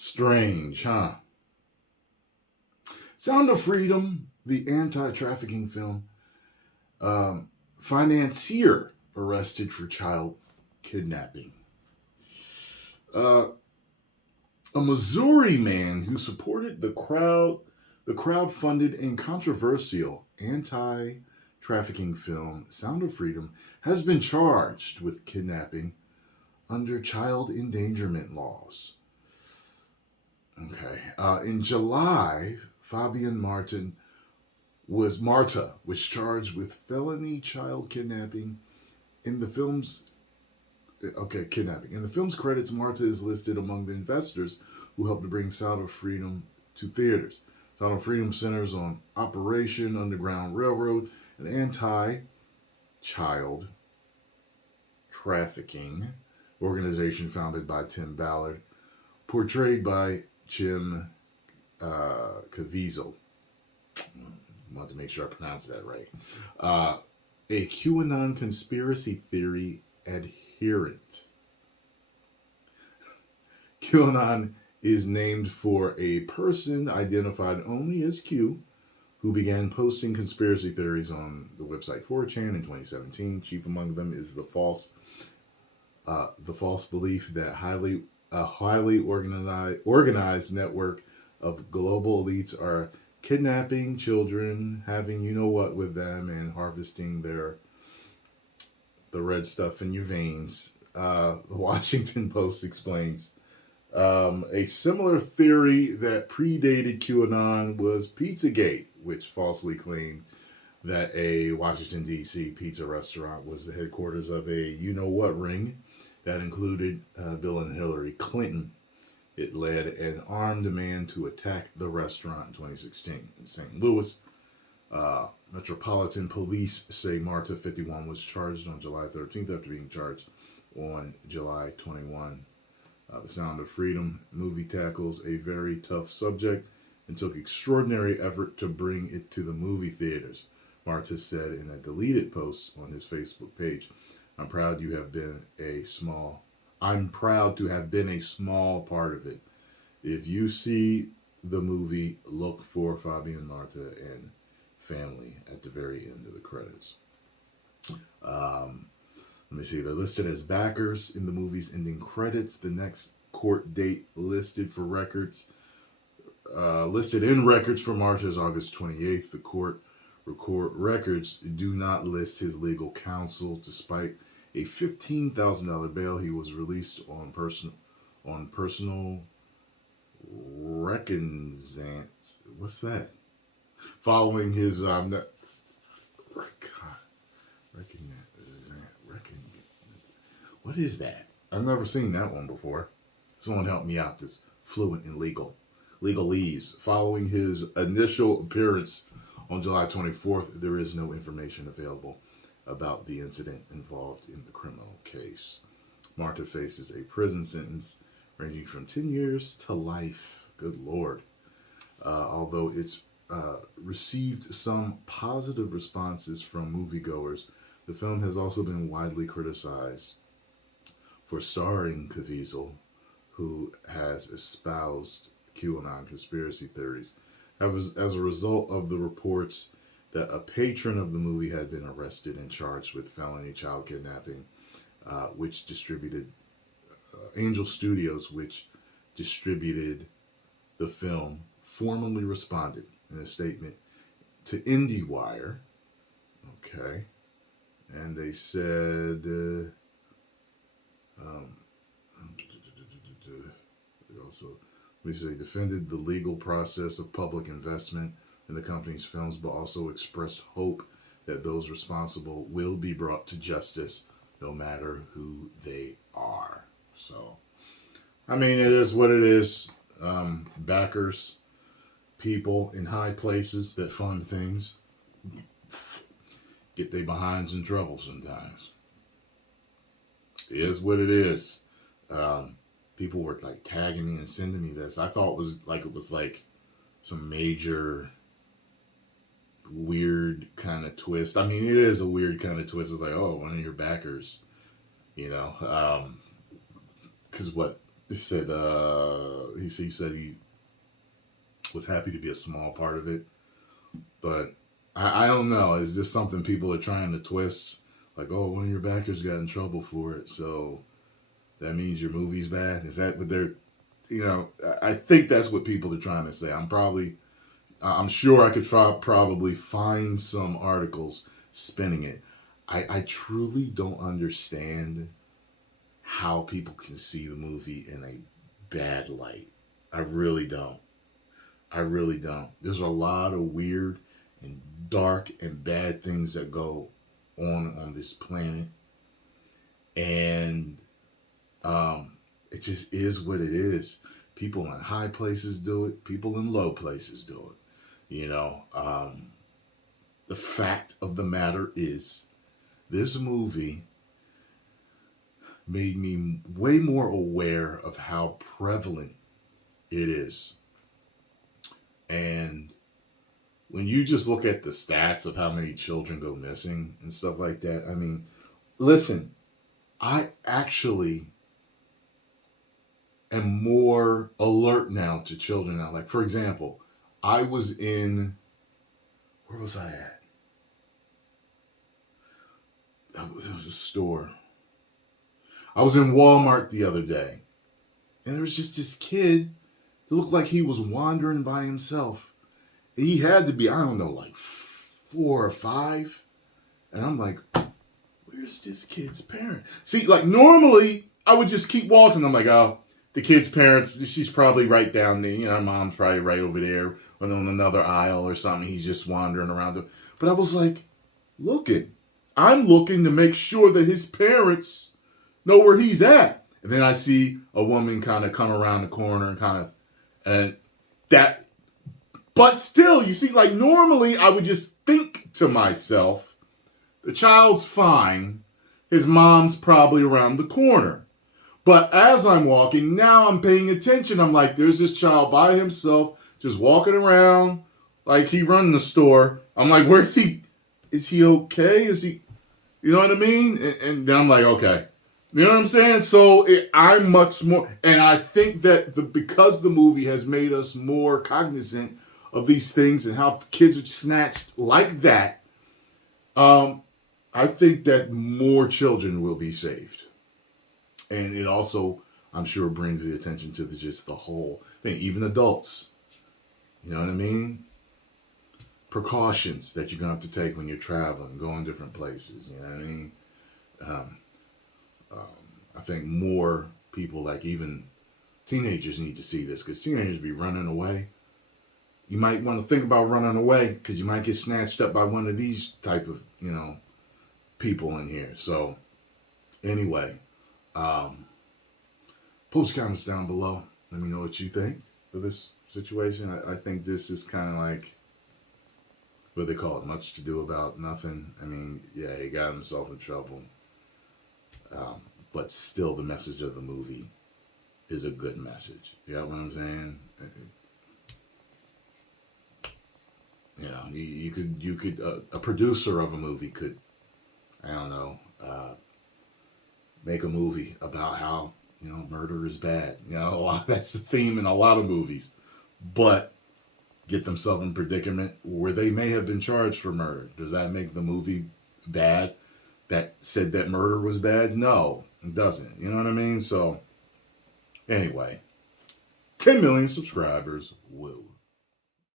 Strange, huh? Sound of Freedom, the anti-trafficking film. Financier arrested for child kidnapping. Uh, a Missouri man who supported the crowd-funded and controversial anti-trafficking film Sound of Freedom has been charged with kidnapping under child endangerment laws. Okay. In July, Marta was charged with felony child kidnapping. In the film's kidnapping. In the film's credits, Marta is listed among the investors who helped to bring Sound of Freedom to theaters. Sound of Freedom centers on Operation Underground Railroad, an anti-child trafficking organization founded by Tim Ballard, portrayed by Jim Caviezel. I want to make sure I pronounce that right. A QAnon conspiracy theory adherent. QAnon is named for a person identified only as Q who began posting conspiracy theories on the website 4chan in 2017. Chief among them is the false belief that a highly organized network of global elites are kidnapping children, having you know what with them, and harvesting the red stuff in your veins. The Washington Post explains a similar theory that predated QAnon was Pizzagate, which falsely claimed that a Washington, D.C. pizza restaurant was the headquarters of a you-know-what ring that included Bill and Hillary Clinton. It led an armed man to attack the restaurant in 2016 in St. Louis. Metropolitan Police say Marta, 51, was charged on July 13th after being charged on July 21. The Sound of Freedom movie tackles a very tough subject and took extraordinary effort to bring it to the movie theaters, Marta said in a deleted post on his Facebook page. I'm proud to have been a small part of it. If you see the movie, look for Fabian, Marta, and family at the very end of the credits. Let me see. They're listed as backers in the movie's ending credits. The next court date listed in records for Marta is August 28th. The court records do not list his legal counsel. Despite a $15,000 bail, he was released on personal recognizance. What's that? Following his what is that? I've never seen that one before. Someone help me out. This fluent in legalese. Following his initial appearance on July 24th, there is no information available about the incident involved in the criminal case. Marta faces a prison sentence ranging from 10 years to life. Good Lord. Although it's received some positive responses from moviegoers, the film has also been widely criticized for starring Caviezel, who has espoused QAnon conspiracy theories. That was as a result of the reports that a patron of the movie had been arrested and charged with felony child kidnapping, which distributed Angel Studios, which distributed the film, formally responded in a statement to IndieWire. Okay. And they said, they defended the legal process of public investment in the company's films, but also expressed hope that those responsible will be brought to justice, no matter who they are. So, I mean, it is what it is. Backers, people in high places that fund things, get their behinds in trouble sometimes. It is what it is. People were like tagging me and sending me this. I thought it was like some major weird kind of twist. I mean, it is a weird kind of twist. It's like, oh, one of your backers, because what he said he said he was happy to be a small part of it, but I don't know. Is this something people are trying to twist? Like, oh, one of your backers got in trouble for it, so that means your movie's bad. Is that what they're? I think that's what people are trying to say. I'm sure I could probably find some articles spinning it. I truly don't understand how people can see the movie in a bad light. I really don't. I really don't. There's a lot of weird and dark and bad things that go on this planet, and it just is what it is. People in high places do it. People in low places do it. The fact of the matter is, this movie made me way more aware of how prevalent it is. And when you just look at the stats of how many children go missing and stuff like that, I mean, listen, I actually am more alert now to children now. Like, for example, where was I at? It was a store. I was in Walmart the other day, and there was just this kid who looked like he was wandering by himself. He had to be, I don't know, like 4 or 5. And I'm like, where's this kid's parent? See, like normally I would just keep walking. I'm like, oh, the kid's parents, she's probably right down there. Mom's probably right over there or on another aisle or something. He's just wandering around. But I was like, I'm looking to make sure that his parents know where he's at. And then I see a woman kind of come around the corner and that, but still, you see, like normally I would just think to myself, the child's fine. His mom's probably around the corner. But as I'm walking, now I'm paying attention. I'm like, there's this child by himself, just walking around like he run the store. I'm like, where's he? Is he okay? Is he, you know what I mean? And then I'm like, okay. You know what I'm saying? So I'm much more, and I think that because the movie has made us more cognizant of these things and how kids are snatched like that, I think that more children will be saved. And it also, I'm sure, brings the attention to just the whole thing, even adults. You know what I mean? Precautions that you're going to have to take when you're traveling, going different places. You know what I mean? I think more people, like even teenagers, need to see this because teenagers be running away. You might want to think about running away because you might get snatched up by one of these type of, people in here. So anyway, post comments down below. Let me know what you think of this situation. I think this is kind of like, what they call it, much to do about nothing. I mean, yeah, he got himself in trouble. But still the message of the movie is a good message. You know what I'm saying? You could a producer of a movie could, I don't know, make a movie about how, murder is bad. That's the theme in a lot of movies. But get themselves in a predicament where they may have been charged for murder. Does that make the movie bad? That said that murder was bad? No, it doesn't. You know what I mean? So, anyway, 10 million subscribers. Woo.